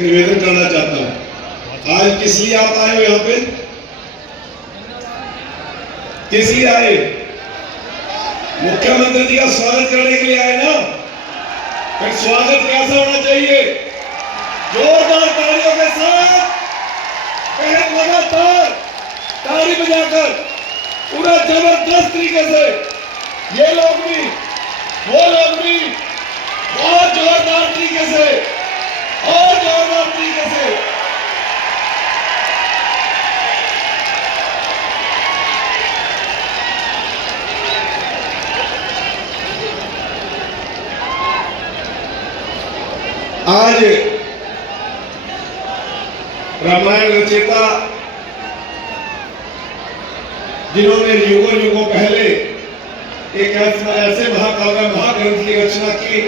निवेदन करना चाहता हूं। आज किस लिए आप आए हो यहाँ पे? किस लिए आए? मुख्यमंत्री जी का स्वागत करने के लिए आए ना? फिर स्वागत कैसा होना चाहिए? जोरदार तालियों के साथ, लगातार ताली बजाकर पूरा जबरदस्त तरीके से ये लोग भी वो लोग भी बहुत जोरदार तरीके से और जोरदार तरीके से आज रामायण रचयिता जिन्होंने युगों पहले एक ऐसे महाकाव्य महाग्रंथ की रचना की,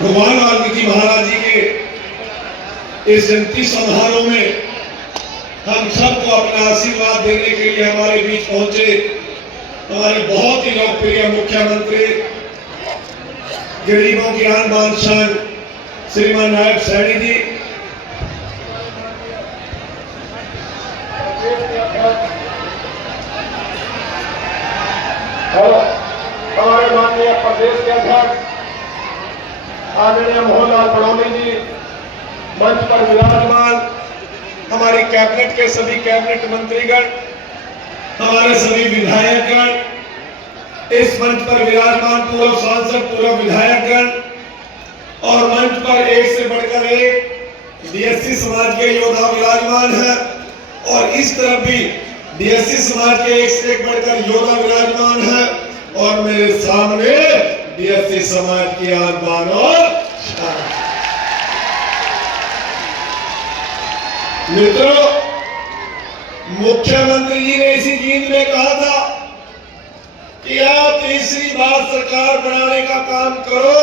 भगवान वाल्मीकि महाराज जी के इस जयंती समारोह में हम सबको अपना आशीर्वाद देने के लिए हमारे बीच पहुंचे हमारे बहुत ही लोकप्रिय मुख्यमंत्री, गरीबों की आन बान शान श्रीमान नायब सैनी जी, हमारे माननीय प्रदेश के अध्यक्ष आदरणीय मोहनलाल पटौदी जी, मंच पर विराजमान हमारी कैबिनेट के सभी कैबिनेट मंत्रीगण, हमारे सभी विधायकगण, इस मंच पर विराजमान पूर्व सांसद, पूर्व विधायकगण और मंच पर एक से बढ़कर एक डीएससी समाज के योद्धा विराजमान है और इस तरफ भी डीएससी समाज के एक से एक बढ़कर योद्धा विराजमान है और मेरे सामने डीएससी समाज की आन बान और मित्रों, मुख्यमंत्री जी ने इसी गीत में कहा था कि आप तीसरी बार सरकार बनाने का काम करो,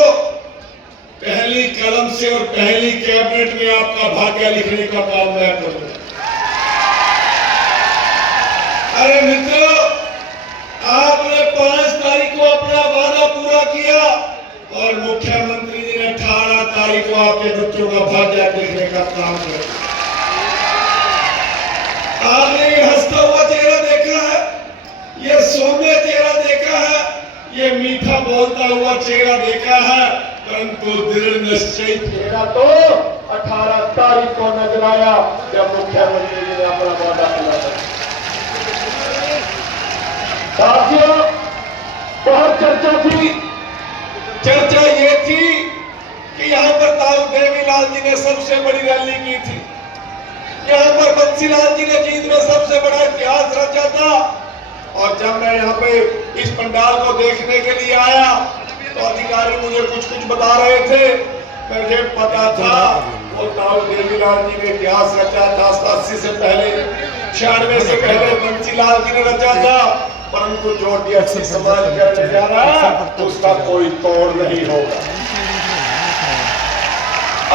पहली कलम से और पहली कैबिनेट में आपका भाग्य लिखने का काम मैं करूं। अरे मित्रों, आपने 5 तारीख को अपना वादा पूरा किया और मुख्यमंत्री जी ने 18 तारीख को आपके बच्चों का भाग्य लिखने का काम किया। आपने ये हंसता हुआ चेहरा देखा है, ये सौम्य चेहरा देखा है, ये मीठा बोलता हुआ चेहरा देखा है, परंतु दृढ़ निश्चय चेहरा तो 18 तारीख को नजर आया जब मुख्यमंत्री जी ने अपना वादा पूरा किया। साथियों, बहुत चर्चा थी, चर्चा ये थी कि यहाँ पर ताऊ देवीलाल जी ने सबसे बड़ी रैली की थी, यहाँ पर बंसीलाल जी ने जीत में सबसे बड़ा इतिहास रचा था और जब मैं यहाँ पे इस पंडाल को देखने के लिए आया तो अधिकारी मुझे कुछ बता रहे थे, मुझे पता था वो ताऊ देवीलाल जी ने इतिहास रचा था, 80 से पहले 96 से पहले बंसीलाल जी ने रचा था, परंतु जो डीएससी समाज करने जा रहा है उसका कोई तोड़ नहीं होगा।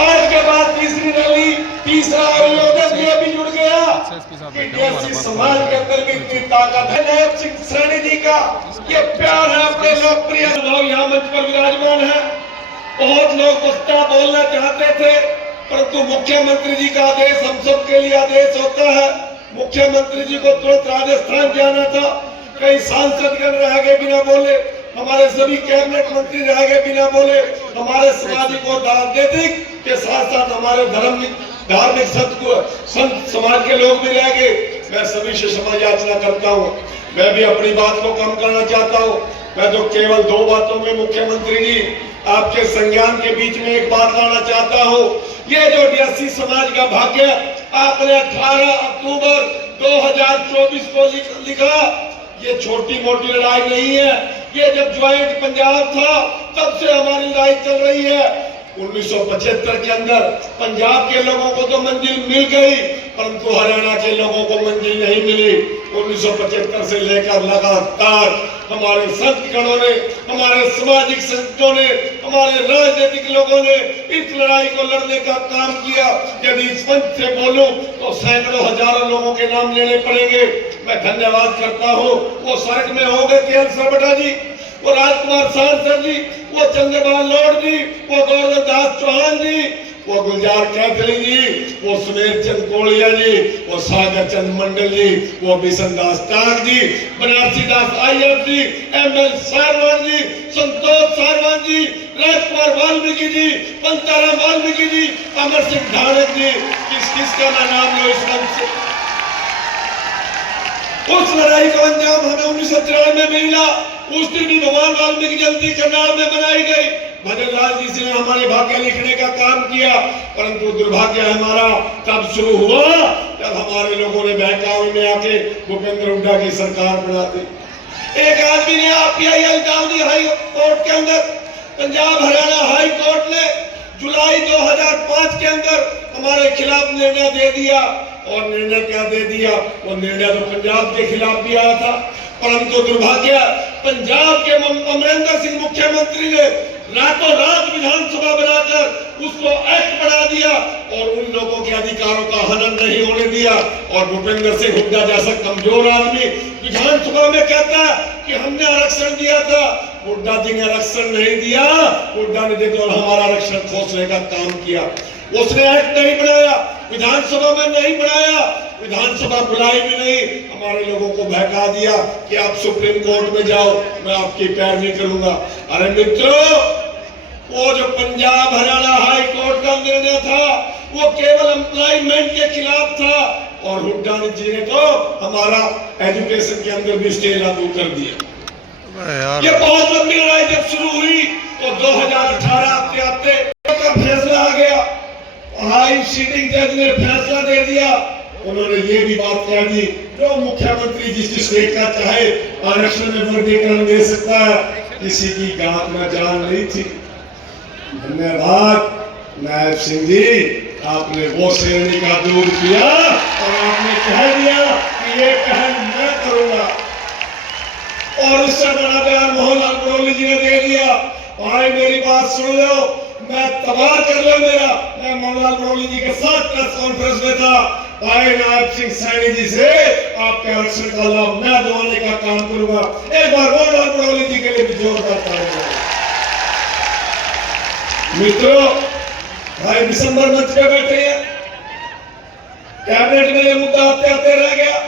आज के बाद तीसरी रैली, तीसरा आयोजन ये भी जुड़ गया कि डीएससी समाज के अंदर भी इतनी ताकत है। नायब सिंह सैनी जी का ये प्यार है अपने लोकप्रिय लोग यहाँ मंच पर विराजमान है। बहुत लोग वक्ता बोलना चाहते थे, परंतु मुख्यमंत्री जी का आदेश हम सबके लिए आदेश होता है। मुख्यमंत्री जी को तुरंत राजस्थान जाना था, कई सांसदगण रह गए बिना बोले, हमारे सभी कैबिनेट मंत्री रह गए बिना बोले, हमारे सामाजिक और राजनीतिक के साथ साथ हमारे धार्मिक संत समाज के लोग भी रह गए। मैं सभी से क्षमा याचना करता हूँ, मैं भी अपनी बात को कम करना चाहता हूँ। मैं तो केवल 2 बातों में मुख्यमंत्री जी आपके संज्ञान के बीच में एक बात लाना चाहता हूँ। ये जो डीएससी समाज का भाग्य आपने 18 अक्टूबर 2024 को लिखा, ये छोटी मोटी लड़ाई नहीं है। ये जब ज्वाइंट पंजाब था तब से हमारी लड़ाई चल रही है। 1975 के अंदर पंजाब के लोगों को तो मंजिल मिल गई, परंतु हरियाणा के लोगों को मंजिल नहीं मिली। 1975 से लेकर लगातार हमारे संतगणों ने, हमारे सामाजिक संगठनों ने, हमारे राजनीतिक लोगों ने इस लड़ाई को लड़ने का काम किया। यदि इस मंच से बोलूं तो सैकड़ों हजारों लोगों के नाम लेने पड़ेंगे। मैं धन्यवाद करता हूं। वो सड़क में होंगे केएल सरबटा जी, वो राजकुमार सांसद जी, वो चंद्रपाल लॉर्ड जी, वो गौरव दास चौहान जी, वो गुलजार कैथली जी, वो सुमेर चंद कोलिया जी, वो सागर चंद मंडल जी, वो बिशन दास टाक जी, बनारसी दास आय्यर जी, एमएल सारवान जी, संतोष सारवान जी, राजकुमार वाल्मीकि जी, पंताराम वाल्मीकि जी, अमर सिंह धाड़क जी, किसका ना नाम लो इस मंच से। उस लड़ाई का अंजाम हमें 1993 में मिला। उस दिन भी भगवान वाल्मीकि जयंती करनाल में मनाई गई। भजन लाल जी से हमारे भाग्य लिखने का काम किया, परंतु दुर्भाग्य हमारा तब शुरू हुआ जब हमारे लोगों ने बहकावे में आके भूपेंद्र हुड्डा की सरकार बना दी। एक आदमी ने PIL डाल दी हाई कोर्ट के अंदर। पंजाब हरियाणा हाई कोर्ट ने जुलाई 2005 के अंदर हमारे खिलाफ निर्णय दे दिया। और निर्णय क्या दे दिया? वो निर्णय तो पंजाब के खिलाफ भी आया था, परंतु दुर्भाग्य पंजाब के अमरिंदर सिंह मुख्यमंत्री ने रातों रात विधानसभा बनाकर उसको एक्ट बना दिया और उन लोगों के अधिकारों का हनन नहीं होने दिया। और भूपेंद्र सिंह हुड्डा जैसा कमजोर आदमी विधानसभा में कहता है कि हमने आरक्षण दिया था। हुड्डा जी ने आरक्षण नहीं दिया, हुड्डा ने देखो हमारा आरक्षण खोसने का काम किया। उसने एक्ट नहीं बनाया, विधानसभा में नहीं बनाया, विधानसभा बुलाई भी नहीं, हमारे लोगों को बहका दिया कि आप सुप्रीम कोर्ट में जाओ, मैं आपकी पैरवी करूंगा। अरे मित्रों, वो जो पंजाब हरियाणा हाई कोर्ट का निर्णय था वो केवल एम्प्लॉयमेंट के खिलाफ था और हुड्डा जी ने तो हमारा एजुकेशन के अंदर भी स्टे लागू कर दिया। ये बहुत लंबी लड़ाई जब शुरू हुई तो 2018 आते का फैसला आ गया। हाई सीटिंग जज ने फैसला दे दिया। उन्होंने ये भी बात कह दी, जो मुख्यमंत्री जिस स्टेट का चाहे आरक्षण में वर्गीकरण दे सकता है, किसी की गांठ में जान नहीं थी। धन्यवाद नायब सिंह जी, आपने वो श्रेणी का दूर किया और आपने कह दिया कि ये पहल मैं करूंगा। और उससे बड़ा बयान मोहनलाल ब्रोली जी ने दे दिया। भाई मेरी बात सुन लो, मैं तबाह कर लो मेरा। मैं मोहनलाल ब्रोली जी के साथ प्रेस कॉन्फ्रेंस में था। भाई नायब सिंह सैनी जी से आपके आरक्षण का लाभ मैं दिलाने का काम करूंगा। एक बार मोहनलाल ब्रोली जी के लिए भी जोरदार तालियां। मित्रों, भाई दिसंबर मंच पे बैठे हैं, कैबिनेट में ये मुद्दा आते आते रह गया,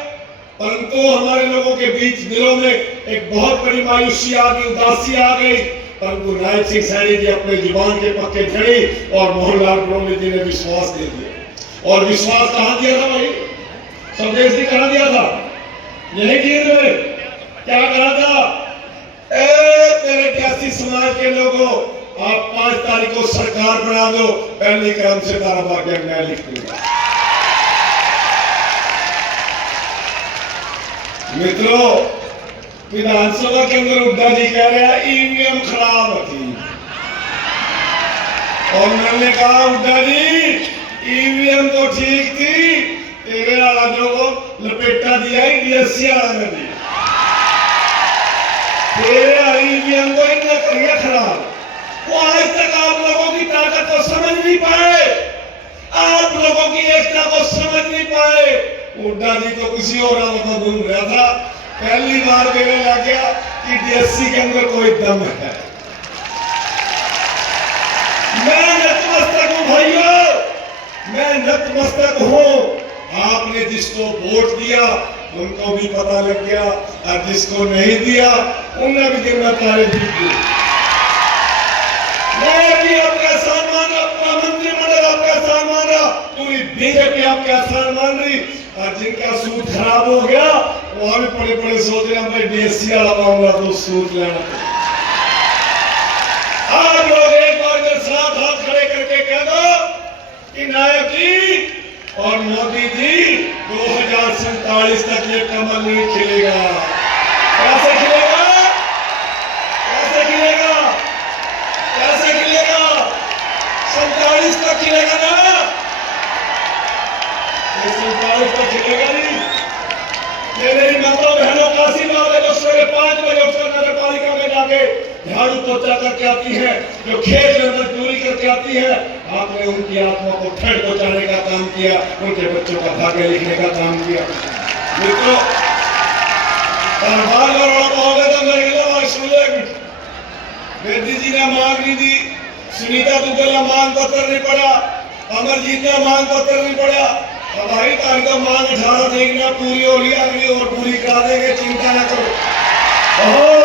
परंतु हमारे लोगों के बीच दिलों में एक बहुत बड़ी मायूसी आ गई, उदासी आ गई। परंतु नायब सिंह सैनी जी अपने जुबान के पक्के खड़े और मोहनलाल ब्रोली जी ने विश्वास दे दिया। और विश्वास कहां दिया था भाई? स्वदेश जी कहां दिया था? यही जीत में क्या कहा था? मेरे 81 समाज के लोगों, आप 5 तारीख को सरकार बना दो, पहले क्रम से 12 भाग्य मैं लिख दूंगा। मित्रों, विधानसभा के अंदर हुड्डा जी कह रहे हैं ईवीएम खराब थी और मैंने कहा हुड्डा जी ईवीएम तो ठीक थी, तेरे वाला जो लपेटा दिया DSC वाला ने दिया, तेरे ईवीएम को इतना करिए खराब। वो आज तक आप लोगों की ताकत को समझ नहीं पाए, आप लोगों की एकता को समझ नहीं पाए। हुड्डा जी तो किसी और में घूम रहा था, पहली बार मेरे लग गया कि DSC के अंदर कोई दम है। मैं नतमस्तक हूं भाइयों, मैं नतमस्तक हूं। आपने जिसको वोट दिया उनको भी पता लग गया और जिसको नहीं दिया उन्हें भी जिम्मेदारी दी गई। मैं भी आपका एहसान मान रहा, अपना मंत्रिमंडल आपका एहसान मान रहा, पूरी BJP आपका एहसान मान रही। और जिनका सूट खराब हो गया वहां भी बड़े बड़े सोच रहे मैं DSC वाला पाऊंगा तो सूट लेना। आज लोग एक बार जब साथ हाथ खड़े करके कह दो कि नायक जी और मोदी जी 2047 तक ये कमल नहीं खिलेगा। कैसे खिलेगा? कैसे खिलेगा? कैसे खिलेगा? 47 तक खिलेगा ना? 47 तक खिलेगा नहीं। मेरी माता बहनों काशी वाले जो सवेरे 5 बजे उठकर नगर पालिका में जाके झाड़ू पोछा करके आती है, जो खेत में मजदूरी करके आती है, आपने उनकी आत्मा को ठंड पहुंचाने का काम किया, उनके बच्चों का भाग्य लिखने का काम किया। मित्रों, बार बार पाओगे तो मेरे सुन ले बेदी जी ने मांग नहीं दी, सुनीता दुग्गल ने मांग पत्र नहीं पढ़ा, अमरजीत ने मांग पत्र नहीं पढ़ा। हमारी तारीख का मांग 18 देखना पूरी हो रही है, अगली और पूरी करा देंगे, चिंता न करो।